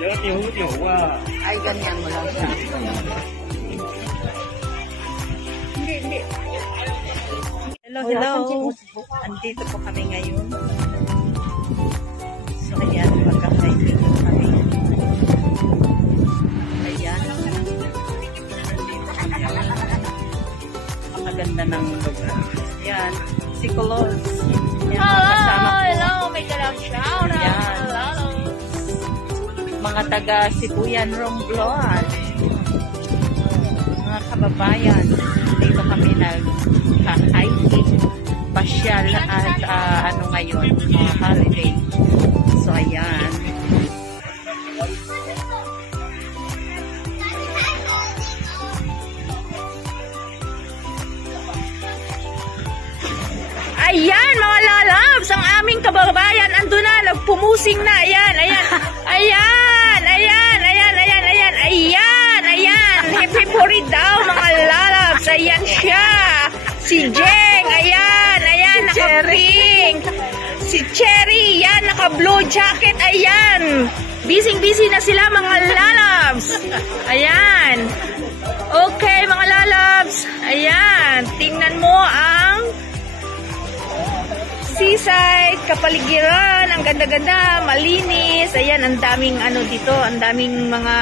Ay, ganyan mo lang siya. Hindi. Hello. Andito po kami ngayon. So, ayan, magka-hiking kami. Ayan. Makaganda ng lugar. Ayan, si Colos. Hello, may dalang shout out. Hello. Mga taga Sibuyan, Romblon. Mga kababayan, dito kami nag-hiking, pasyal at ano ngayon, holiday. So, ayan. Ayan, mga lalabs, ang aming kababayan, ando na, nagpumusing na, ayan. Hip hip hurry daw, mga lalabs, ayan siya. Si Jeng, ayan, naka-pink. Si Cherry, yan, naka-blue jacket, ayan. Busy na sila, mga lalabs. Ayan. Okay, mga lalabs, ayan, tingnan mo ang seaside, kapaligiran, ang ganda-ganda, malinis. Ayan, ang daming ano dito, ang daming mga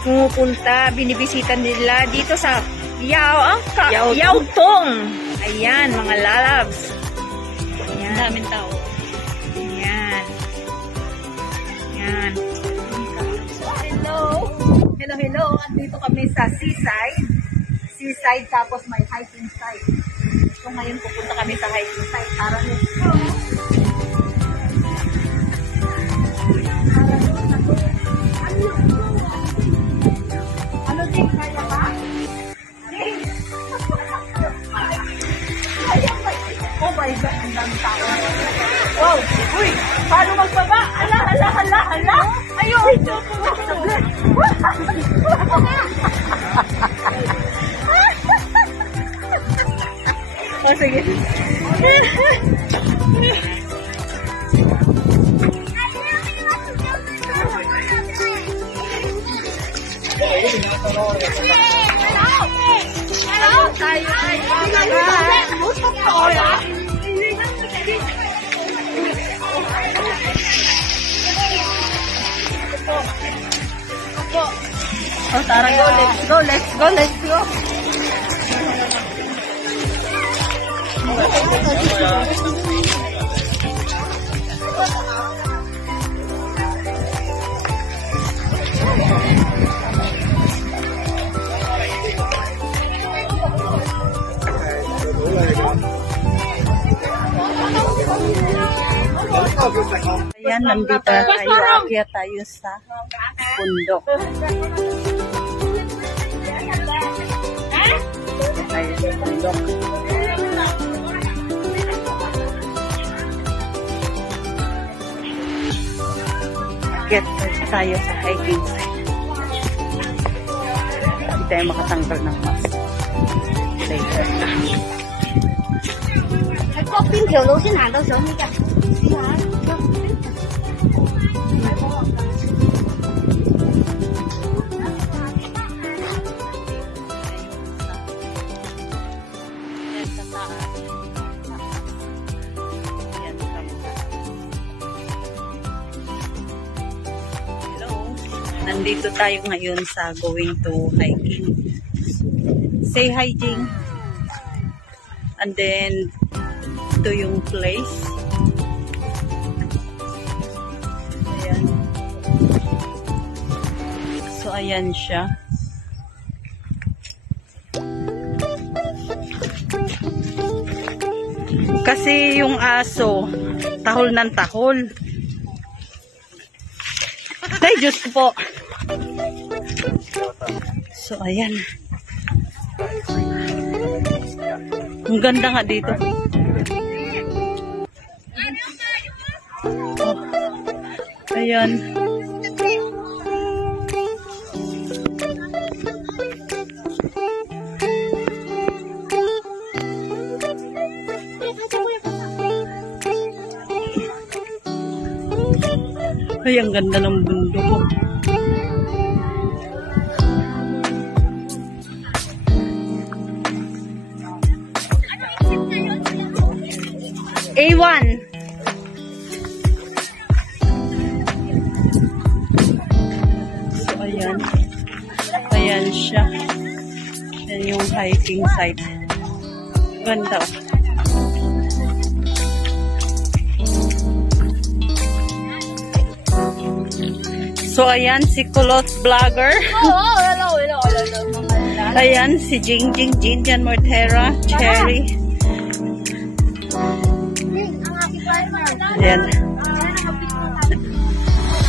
pumupunta, binibisita nila dito sa Yautong. Ayan, mga lalabs. Ayan. Ang daming tao. Ayan. Hello. Andito kami sa seaside, tapos may hiking site. So ngayon pupunta kami sa hiking site para ano din kaya ba? Oh my God, ang dami tao. Wow! Uy! Paano magbaba? Hala! Ayun! Oh, sige. Hello! Tayo ay oh, tara, let's go. Ayan, nandito tayo, aakyat tayo sa bundok. Tayo sa bundok. Aakyat tayo sa hiking site. Hindi tayo makatanggal ng mask. Later na. 过冰条路线行到时候那个。 Nandito tayo ngayon sa going to hiking. Say hi, Jing. And then, ito yung place. Ayan. So, ayan siya. Kasi yung aso, tahol ng tahol. Ay, Diyos ko po. So, ayan. Ang ganda nga dito. Oh, ayan. Ay, ang ganda ng bundok. A1. So, ayan. Ayan siya. Yan yung hiking site. Ganda. So, ayan, si Kulot Vlogger. Hello. Ayan, si Jingjing, Jinjan Mortera, Cherry. Ayan.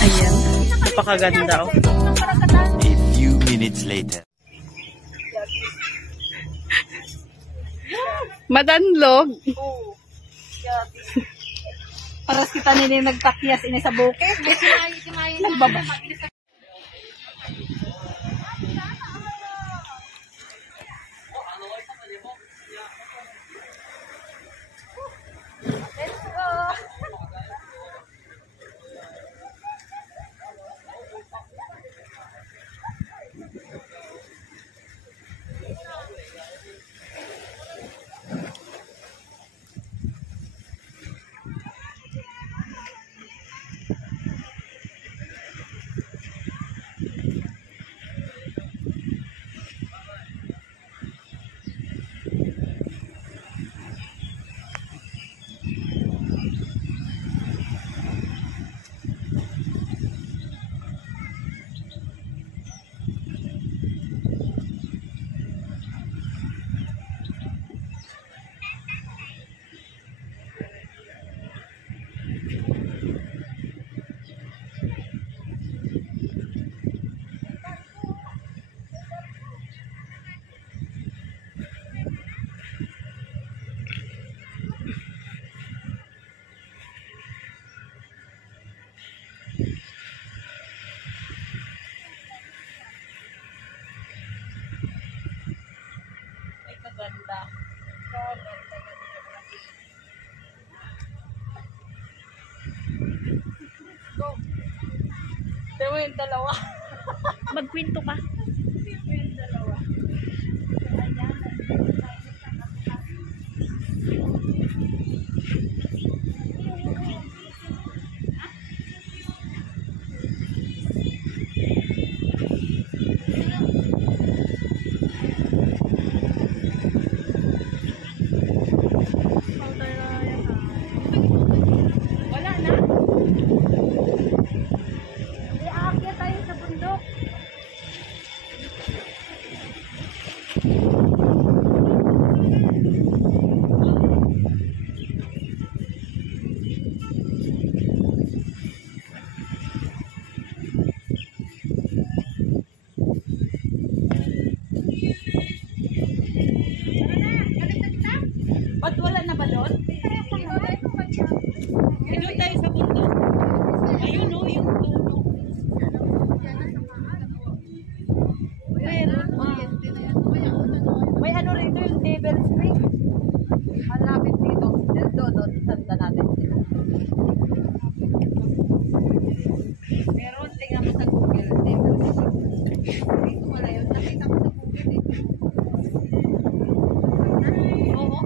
Ayan. Napakaganda. Oh. A few minutes later. Madanlog. Paras kita nila nagtakyas ini sa bukid. Nagbaba. Pero yung dalawa. Magkwento ka. Wala na. Aakyat tayo sa bundok. Ba't wala na ba doon? Doon tayo sa bundok. Ayun o, yung tulog. May ano rito yung Devil Spring. Malapit dito. Doon, sanda natin sila. Meron, tingnan mo sa Google, Devil Spring. Dito wala yun. Nakita ko sa Google eh. Oo.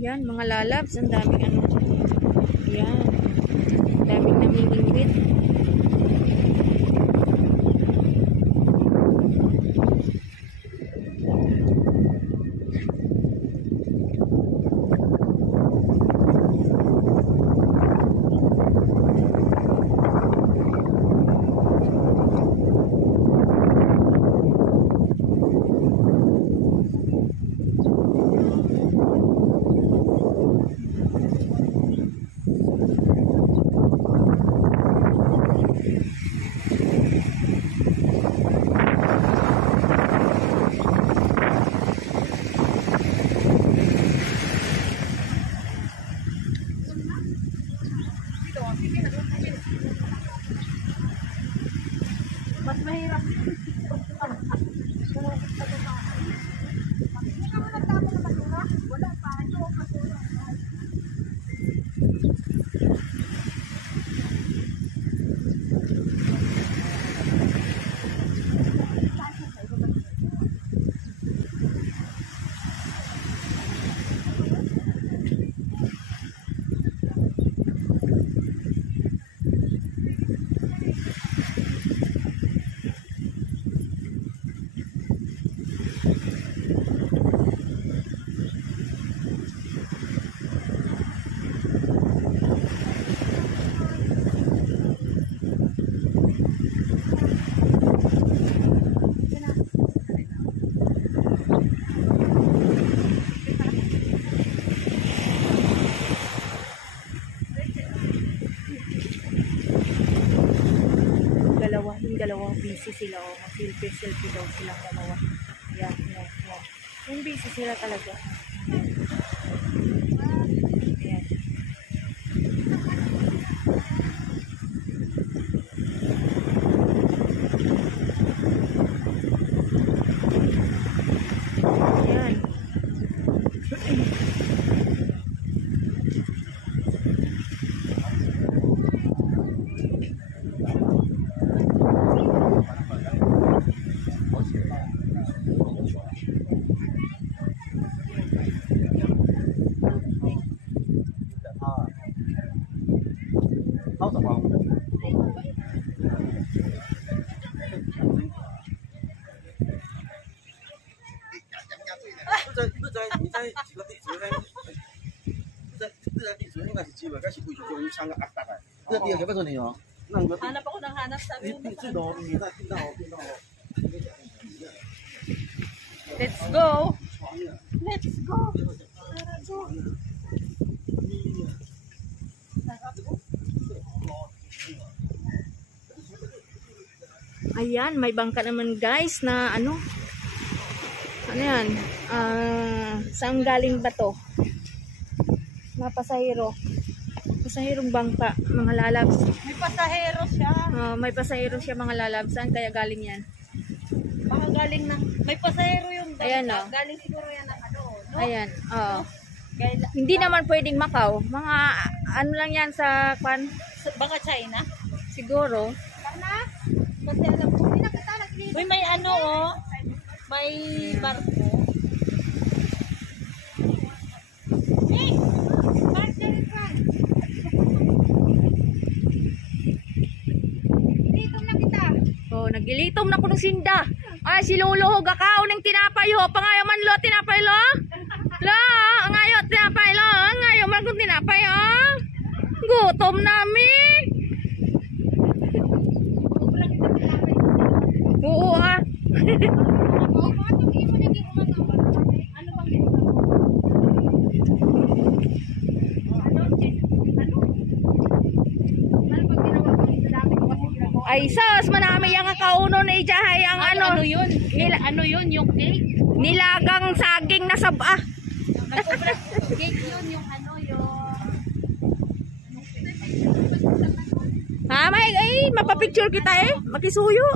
Yan, mga lalabs. Ang daming ano. Yan. Ang daming namimingwit. mahirap. Wala pa. Dalawang busy sila, oh. Selfie daw silang dalawa. Yan. Yung busy sila talaga. Yan. Yan.你在这个地址呢？这个地址应该是基本，该是贵州就3个8大概。这个地址不是你哦，那个 Hanap ako ng hanap sabi mo. 最多你在听到哦。 Let's go! Let's go. Ayan, may bangka naman guys na ano yan? Saan galing ba to? Mga pasahero. Pasahirong bangka, mga lalabs. May pasahero siya. May pasahero siya mga lalabs. Saan kaya galing yan? Baka galing ng... May pasahero yung bangka. Ayan, oh. Galing siguro yan ng ano. No? Ayan, oo. Galing- Hindi naman pwedeng Macau. Mga ano lang yan sa kwan? Baka China. Siguro. Kasi alam ko. Uy, may ano oh. May barko. Hey! Oh, nagilitom na ko ng sinda. Ay, si Lolo, gakaw ng tinapay ho. Pangayo man lo, tinapay lo. Lo, ngayo, tinapay lo. Ngayo man kung tinapay ho. Gutom namin. Oo ah. Ay, sus, manami yung kauno na ijahay ang ano. Ano yun? Ano yun? Yung cake? Nilagang saging na saba. Cake yun, yung ano yun. Ha, ay, mapapicture kita eh. Makisuyo.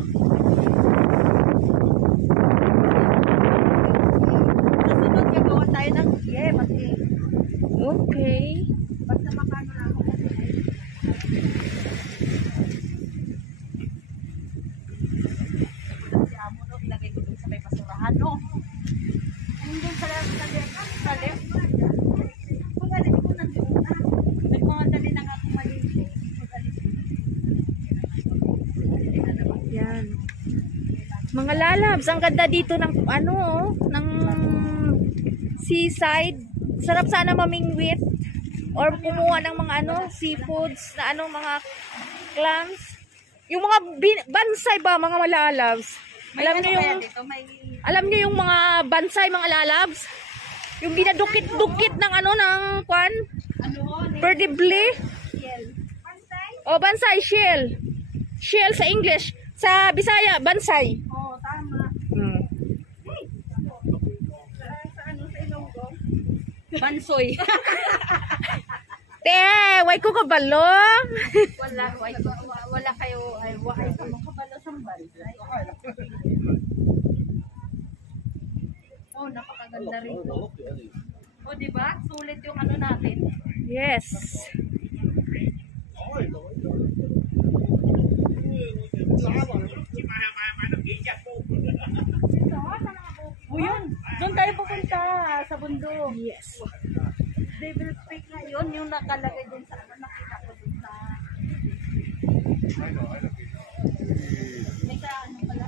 Kasunod, gagawa tayo ng pati. Okay. Basta makano lang ako. Si Amo, no, ilagay ko dun sa may basurahan, no? Yung dun sa left. Magalit ko nandun na. Nagmamadali na nga kung maliit. Yan. Mga lalabs, ang ganda dito ng ano, ng seaside. Sarap sana mamingwit or kumuha ng mga ano, seafoods na ano, mga clams. Yung mga bansay ba, mga malalabs? Alam niyo yung mga bansay, mga lalabs? Yung ginadukit-dukit ng ano, ng kwan? Perdibli? O, bansay, shell. Shell sa English. Sa Bisaya, bansay. Oo, tama. Sa ano, sa Ilonggo? Bansoy. Te, way ko kabalo. Wala kayo, ay, wala kayo kabalo sa bansay. O, diba? Sulit yung ano natin. Yes. O, yun. Doon tayo pupunta sa bundok. Yes. Devil Peak na yun. Yung nakalagay din sa ano. Nakita ko dun sa... May ka ano pala.